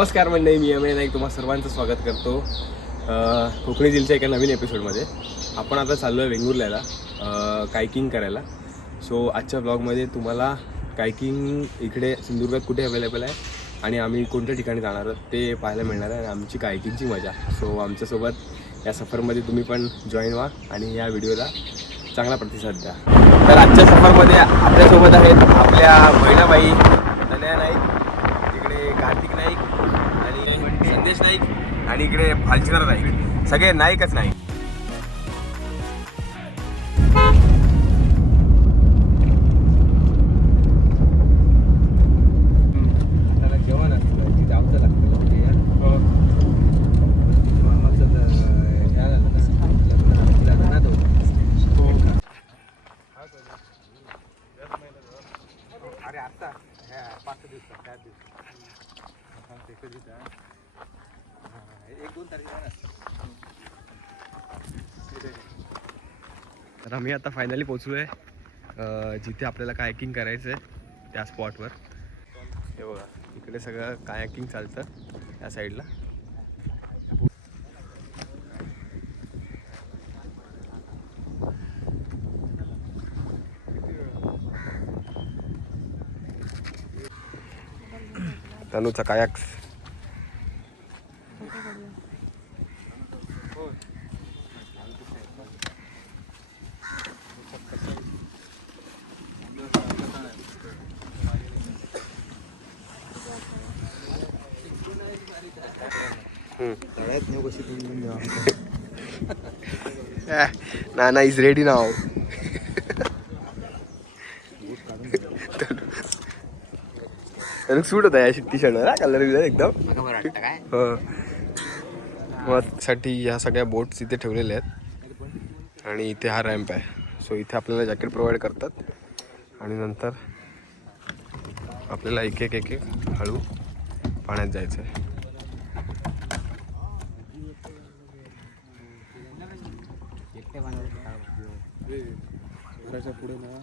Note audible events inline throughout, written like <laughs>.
नमस्कार मंडळी मी M A Naik तुम्हाला सर्वांचं स्वागत करतो कोकणी जिलच्या एका नवीन एपिसोडमध्ये आपण आता चाललो आहे वेंगुर्ल्याला कायकिंग करायला. सो आजच्या ब्लॉगमध्ये तुम्हाला कायकिंग इकडे सिंधुदुर्गात कुठे अवेलेबल आहे आणि आम्ही कोणत्या ठिकाणी जाणार आहोत ते पाहायला मिळणार आहे आणि आमची कायकिंगची मजा. सो आमच्यासोबत या सफरमध्ये तुम्ही पण जॉईन व्हा आणि या व्हिडिओला चांगला प्रतिसाद द्या. तर आजच्या सफरमध्ये आपल्यासोबत आहेत आपल्या बहिणाबाई तनया नाईक इकडे कार्तिक नाईक आणि नाईक आणि इकडे भालचंद्र नाईक. सगळे नाईकच नाईक जेवण असतं की जावचं लागतं अरे आता पाच दिवसात चार दिवसात एक दोन तर आम्ही आता फायनली पोचलो आहे जिथे आपल्याला कायकिंग करायचं आहे त्या स्पॉटवर हे बघा इकडे सगळं कायाकिंग चालतं या साईडला तनूचा कायाक्स <laughs> नाना इज रेडी नाव सूट होता या टी शर्ट कलर बिलर एकदम. हो. साठी ह्या सगळ्या बोट्स इथे ठेवलेल्या आहेत. आणि इथे हा रॅम्प आहे. सो इथे आपल्याला जॅकेट प्रोव्हाइड करतात. आणि नंतर आपल्याला एक एक एक एक हळू पाण्यात जायचं आहे ते बनवलं घराच्या पुढे ना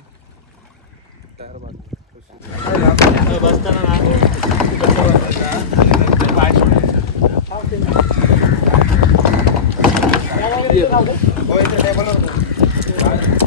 टायर बांधला बसताना ना. हो, टेबलवर.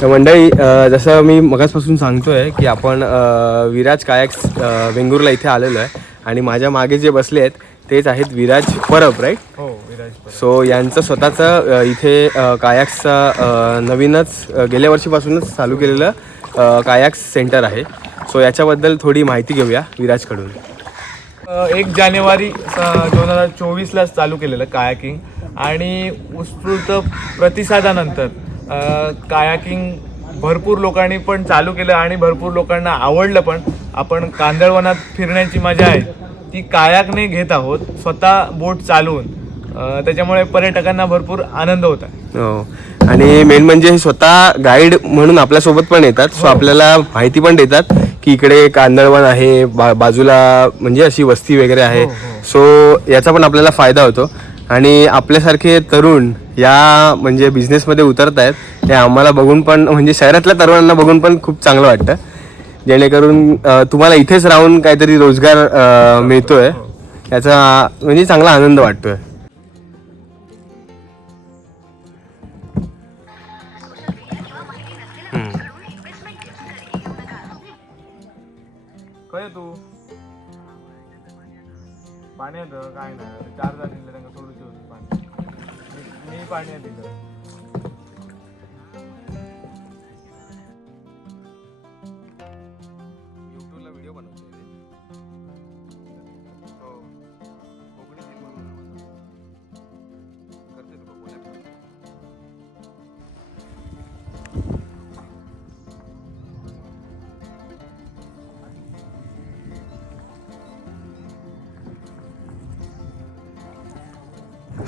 तर मंडळी जसं मी मगाचपासून सांगतोय की आपण विराज कायक्स वेंगुर्ला इथे आलेलो आहे आणि माझ्या मागे जे बसले आहेत तेच आहेत विराज परब राईट हो विराज सो यांचं स्वतःचं इथे कायाक्सचा नवीनच गेल्या वर्षीपासूनच चालू केलेलं कायाक्स सेंटर आहे. सो याच्याबद्दल थोडी माहिती घेऊया विराजकडून. एक जानेवारी दोन हजार चोवीसलाच चालू केलेलं कायाकिंग आणि उत्स्फूर्त प्रतिसादानंतर कायाकिंग भरपूर लोकांनी पण चालू केलं आणि भरपूर लोकांना आवडलं पण. आपण कांदळवनात फिरण्याची मजा आहे. ती कायाकने घेत आहोत. स्वतः बोट चालवून. त्याच्यामुळे पर्यटकांना भरपूर आनंद होत आहे. हो. आणि मेन म्हणजे हे स्वतः गाईड म्हणून आपल्यासोबत पण येतात. सो आपल्याला माहिती पण देतात की इकडे कांदळवन आहे. बा बाजूला म्हणजे अशी वस्ती वगैरे आहे. सो याचा पण आपल्याला फायदा होतो. आणि आपल्यासारखे तरुण या म्हणजे बिझनेसमध्ये उतरत आहेत ते आम्हाला बघून पण म्हणजे शहरातल्या तरुणांना बघून पण खूप चांगलं वाटतं. जेणेकरून तुम्हाला इथेच राहून काहीतरी रोजगार मिळतोय. याचा म्हणजे चांगला आनंद वाटतोय.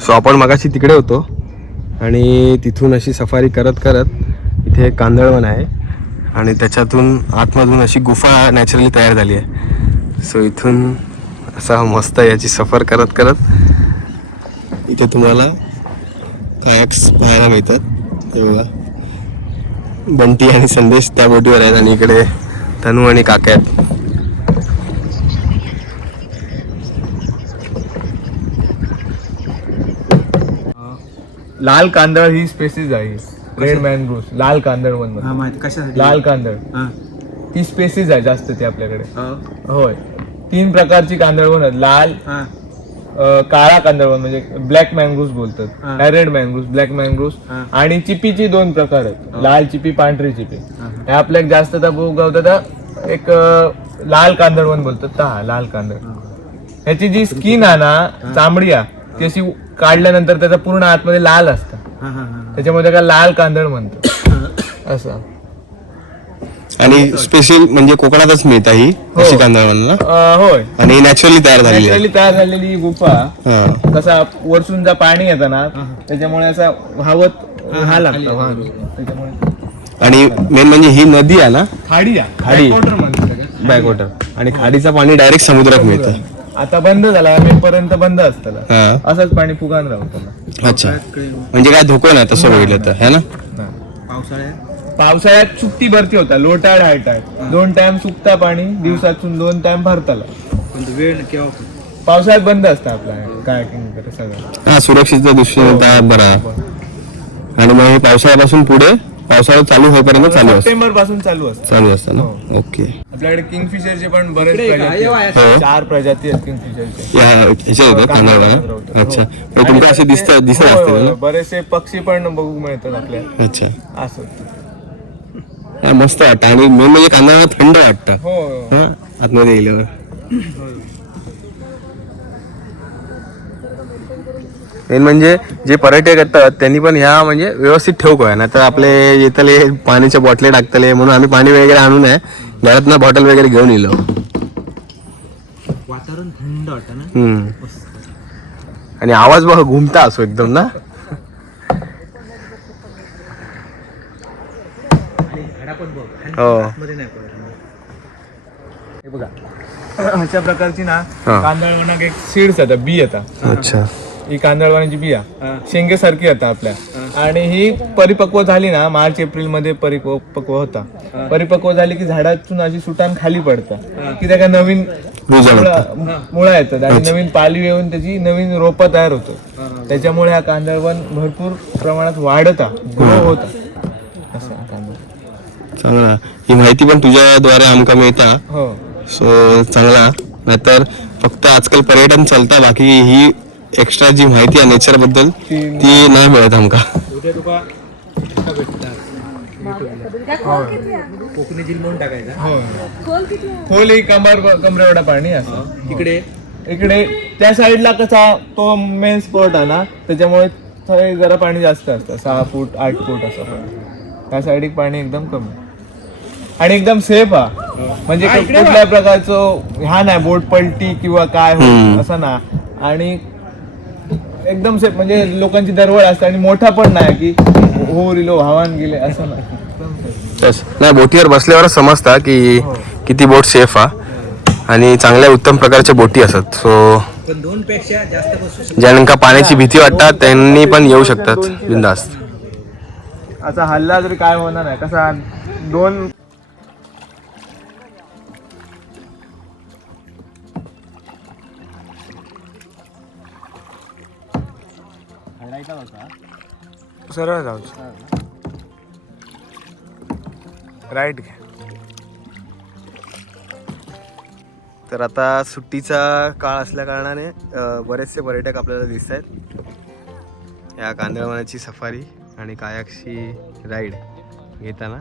सो आपण मगाशी तिकडे होतो आणि तिथून अशी सफारी करत करत इथे एक कांदळवन आहे आणि त्याच्यातून आतमधून अशी गुफा नॅचरली तयार झाली आहे. सो इथून असा मस्त याची सफर करत करत इथे तुम्हाला कायक्स पाहायला मिळतात. हे बघा. बंटी आणि संदेश त्या बोटीवर आहेत आणि इकडे तनू आणि काका आहेत. लाल कांदळ ही स्पेसिस आहे. रेड मॅनग्रोव्स लाल कांदळ वन हा माहिती. कशासाठी? लाल कांदळ. हा. ती स्पेसिस आहे जास्त ती आपल्याकडे. हा. होय. तीन प्रकारची कांदळवन आहेत लाल हा. अ, काळा कांदळवन म्हणजे ब्लॅक मँग्रोव्स बोलतात. रेड मँग्रोव्स ब्लॅक मँग्रोव्स हा. आणि चिपीची दोन प्रकार आहेत. लाल चिपी पांढरी चिपी. हा. हे. आपल्याक जास्त उगवतात एक अ, लाल कांदळवन बोलतात. ता हा लाल कांदळ. ह्याची जी स्किन आहे ना चामडी आहे ती अशी काढल्यानंतर त्याचा पूर्ण आतमध्ये लाल असतं. हा हा हा त्याच्यामुळे त्याला लाल कांदळ म्हणतात. <coughs> असं. आणि स्पेशल म्हणजे कोकणातच मिळतं ही अशी कांदळवन अ, होय. आणि नॅचरली तयार झालेली नॅचरली तयार झालेली ही गुफा. हा. कसा वरसून जा पाणी येतं ना त्याच्यामुळे असा वाहवत हा लागतं त्याच्यामुळे आणि मेन म्हणजे ही नदी आहे ना? खाडी आहे. खाडी. बॅकवॉटर आणि खाडीचं पाणी डायरेक्ट समुद्रात मिळतं. आता बंद झाला मे पर्यंत बंद असतं हा. असंच पाणी फुगान राहतं अच्छा. म्हणजे काय धोको नाही तसं बघितलं तर है ना? पावसाळ्यात? पावसाळ्यात सुट्टी भरती होता लोटाड हायटाड दोन टाइम सुकता पाणी दिवसातून दोन टाइम भरताला. पण तो वेळ केव्हा. पावसाळ्यात बंद असतं आपला काय वगैरे सगळं. हा सुरक्षितच्या दृष्टीने त्या बरा. आणि मग हे पावसाळ्यापासून पुढे? पावसाळा चालू होईपर्यंत चालू असतं. सप्टेंबरपासून चालू असतं. चालू असतं ना? ओके. आपल्याकडे किंगफिशरचे पण बरेच? प्रजाती आहेत. हो. चार प्रजाती आहेत किंगफिशरचे. या होतं कांदळा अच्छा. पण तुमचं असे दिसत दिसत असतील ना? बरेचसे पक्षी पण बघू मिळतात आपल्याला. अच्छा. असं. हा मस्त वाटतं. आणि मेन म्हणजे कांदा थंड वाटतं. हो हा आतमध्ये गेल्यावर मेन म्हणजे जे पर्यटक येतात त्यांनी पण ह्या म्हणजे व्यवस्थित ठेवू ना तर आपले येतले पाण्याच्या बॉटले टाकतले म्हणून आम्ही पाणी वगैरे आणू नये. घरात ना बॉटल वगैरे घेऊन येलो. वातावरण थंड वाटतं. आणि आवाज बघ घुमता असो एकदम ना. हो. बघा अशा प्रकारची ना. कांदळवनाक एक सीड्स येतात बी येतात. अच्छा. ही कांदळवनाची बिया. हा. शेंगेसारखी येतात आपल्या. आणि ही परिपक्व झाली ना मार्च एप्रिलमध्ये परिपक्व होता. परिपक्व झाली की झाडातून अशी सुटान खाली पडतात की त्या नवीन. मुळा- येतात आणि नवीन पालवी येऊन त्याची नवीन रोपं तयार होतात. त्याच्यामुळे हा कांदळवन भरपूर प्रमाणात वाढता ग्रो होता. असं हा कांदळ. चांगला. ही माहिती पण तुझ्याद्वारे आमका मिळता. हो. सो चांगला. नाहीतर फक्त आजकाल पर्यटन चालता बाकी ही एक्स्ट्रा जी माहिती आहे नेचरबद्दल ती- ती नाही मिळत आमका. कोकणी जिल म्हणून टाकायचा. हो खोल एक कमर कमरे एवढा पाणी असं तिकडे? इकडे त्या साईडला कसा तो मेन स्पॉट आहे ना त्याच्यामुळे थोडे जरा पाणी जास्त असतं. सहा फूट आठ फूट असं. पाणी त्या साईडिक पाणी एकदम कमी. आणि एकदम सेफ हा म्हणजे क- कुठल्याही प्रकारचं ह्या नाही बोट पलटी किंवा काय. होत असं ना. आणि एकदम सेफ म्हणजे लोकांची दरवळ असते आणि मोठा पण नाही की हो रिलो वाहवान गेले असं नाही. बोटीवर बसल्यावरच समजता की किती बोट सेफ हा आणि चांगल्या उत्तम प्रकारच्या बोटी असत सो पण दोन पेक्षा जास्त बसू शकतो ज्यांना पाण्याची भीती वाटतात त्यांनी पण येऊ शकतात. बिंदास्त. असा हल्ला तरी काय होणार नाही कसा दोन सरळ जाऊ. राईट घ्या. तर आता सुट्टीचा काळ असल्या कारणाने बरेचसे पर्यटक आपल्याला दिसत आहेत या कांदळवनाची सफारी आणि कायाक्षी राईड घेताना.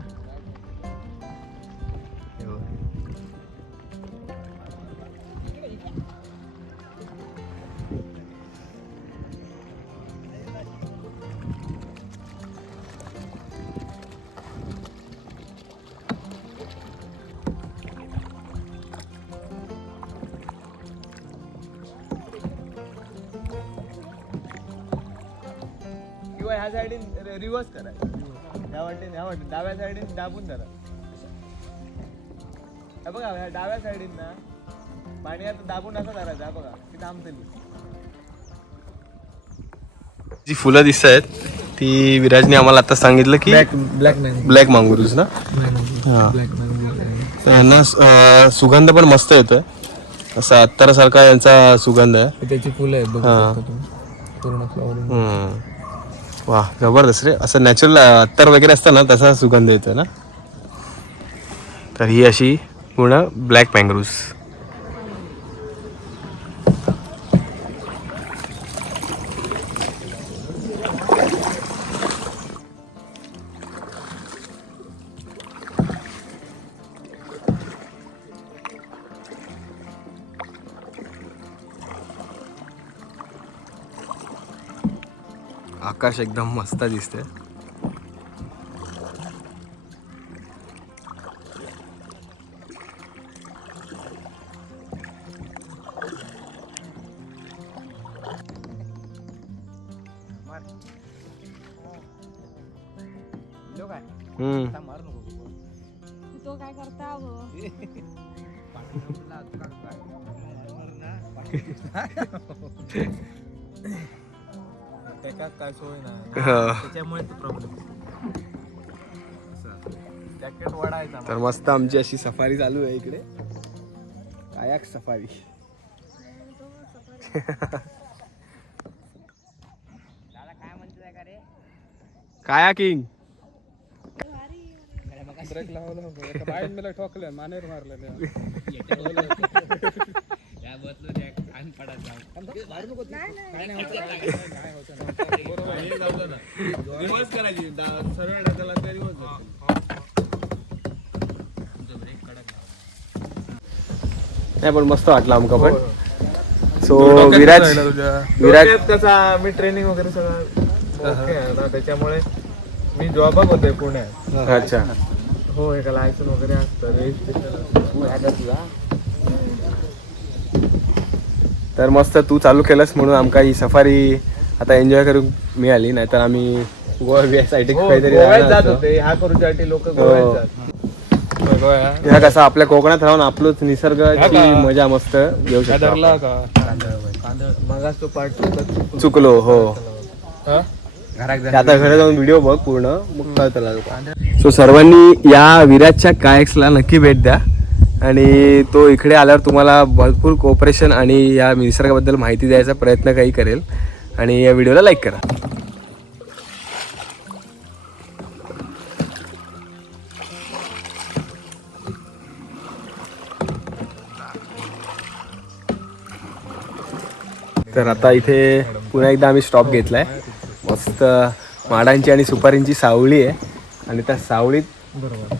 किंवा ह्या साईडीन रिव्हर्स करा ह्या वाटेन ह्या वाटेन डाव्या साईडीन दाबून धरा. हे बघा ह्या डाव्या साईडीन ना पाणी आता दाबून असं धरायचं. हा बघा ती थांबतली जी फुलं दिसत आहेत ती विराजने आम्हाला आता सांगितलं की ब्लॅक नाही ब्लॅक ना? हा. नाही अ, सुगंध पण मस्त येतं असा अत्तरासारखा यांचा सुगंध आहे. त्याची फुलं आहेत बघू. शकता तुम्ही. पूर्ण फ्लॉवरिंग हम्म. वा जबरदस्त रे. असं नॅचरल अत्तर वगैरे असतं ना तसा सुगंध येतो ना? तर ही अशी पूर्ण ब्लॅक मँग्रूज आकाश एकदम मस्त दिसते त्याच्यात काय सोय नाही. हा. त्याच्यामुळे तो प्रॉब्लेम जॅकेट वाढायचा. तर मस्त आमची अशी सफारी चालू आहे इकडे. कायाक सफारी. <laughs> करायची नाही पण मस्त वाटलं आमका पण. सो विराज विराज त्याचा मी ट्रेनिंग वगैरे सगळं त्याच्यामुळे मी जॉबच होते पुण्यात. अच्छा. हो एका लायसन वगैरे असतं रजिस्ट्रेशन तर मस्त तू चालू केलंस म्हणून आमका ही सफारी आता एन्जॉय करू मिळाली नाहीतर आम्ही गोवा काहीतरी हो, ह्या हो. कसं आपल्या कोकणात राहून आपलंच निसर्गाची मजा मस्त घेऊ शकतो चुकलो. हो. आता घरी जाऊन व्हिडिओ बघ पूर्ण मग कळतं सो सर्वांनी या विराजच्या कायक्सला नक्की भेट द्या. आणि तो इकडे आल्यावर तुम्हाला भरपूर कोऑपरेशन आणि या निसर्गाबद्दल माहिती द्यायचा प्रयत्न काही करेल. आणि या व्हिडिओला लाईक करा. तर आता इथे पुन्हा एकदा आम्ही स्टॉप घेतला आहे मस्त माडांची आणि सुपारींची सावळी आहे. आणि त्या सावळीत बरोबर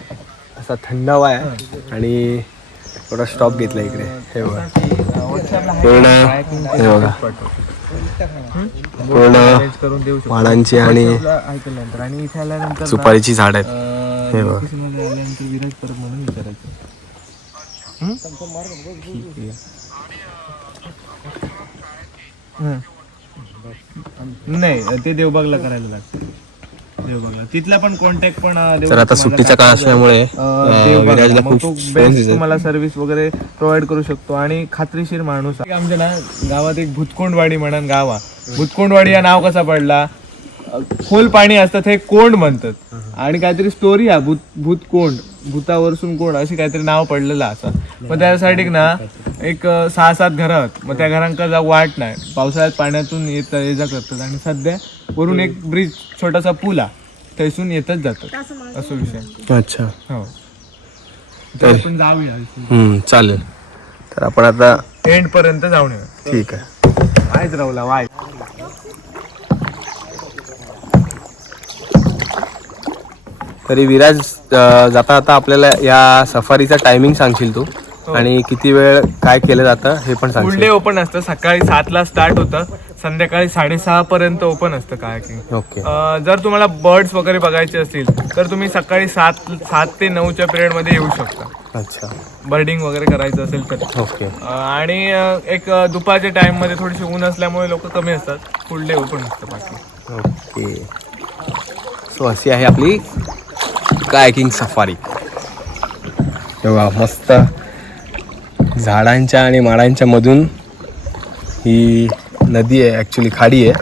असा थंडावा आहे आणि थोडा स्टॉप घेतला इकडे. हे बघा. पूर्ण हे बघा. पूर्ण माडांची आणि सुपारीची झाड आहेत. हे बघ. नाही ते देवबागला करायला लागतं. देवबागला तिथला पण कॉन्टॅक्ट पण तर आता सुट्टीचा काळ असल्यामुळे. विराजला खूप. तुम्हाला सर्व्हिस वगैरे प्रोव्हाइड करू शकतो. आणि खात्रीशीर माणूस. आमच्या ना गावात एक भूतकोंडवाडी म्हणून गाव आहे. भूतकोंडवाडी हा नाव कसा पडला? खोल पाणी असतं ते कोंड म्हणतात. आणि काहीतरी स्टोरी आहे भूत भूतकोंड भूतावरसून कोंड अशी काहीतरी नाव पडलेलं असं. मग त्यासाठी ना एक सहा सात घरं आहेत. मग त्या घरांका जा वाट नाही. पावसाळ्यात पाण्यातून येत ये जा करतात. आणि सध्या वरून एक ब्रिज छोटासा पूल आहे. थैसून येतच जातात. असं विषय अच्छा. हो. त्यातून जाऊया. हम्म, चालेल. तर आपण आता एंड पर्यंत जाऊन येऊया. ठीक आहे. वायच राहुला वाय. तरी विराज अं, जाता आता आपल्याला या सफारीचा टायमिंग सांगशील तू? आणि किती वेळ काय केलं जातं हे पण फुल सांगशील डे ओपन असतं. सकाळी सातला स्टार्ट होतं. संध्याकाळी साडेसहा पर्यंत ओपन असतं कायाकिंग ओके. जर तुम्हाला बर्ड्स वगैरे बघायचे असतील तर तुम्ही सकाळी सात सात ते नऊच्या पिरियडमध्ये येऊ शकता. अच्छा. बर्डिंग वगैरे करायचं असेल तर. ओके. अ, आणि अ, एक अ, दुपारच्या टाइममध्ये थोडीशी ऊन असल्यामुळे लोक कमी असतात. फुल डे ओपन असतं बाकी. ओके. सो अशी आहे आपली कायकिंग सफारी. तेव्हा मस्त. झाडांच्या आणि माडांच्या मधून ही नदी आहे ॲक्च्युली खाडी आहे.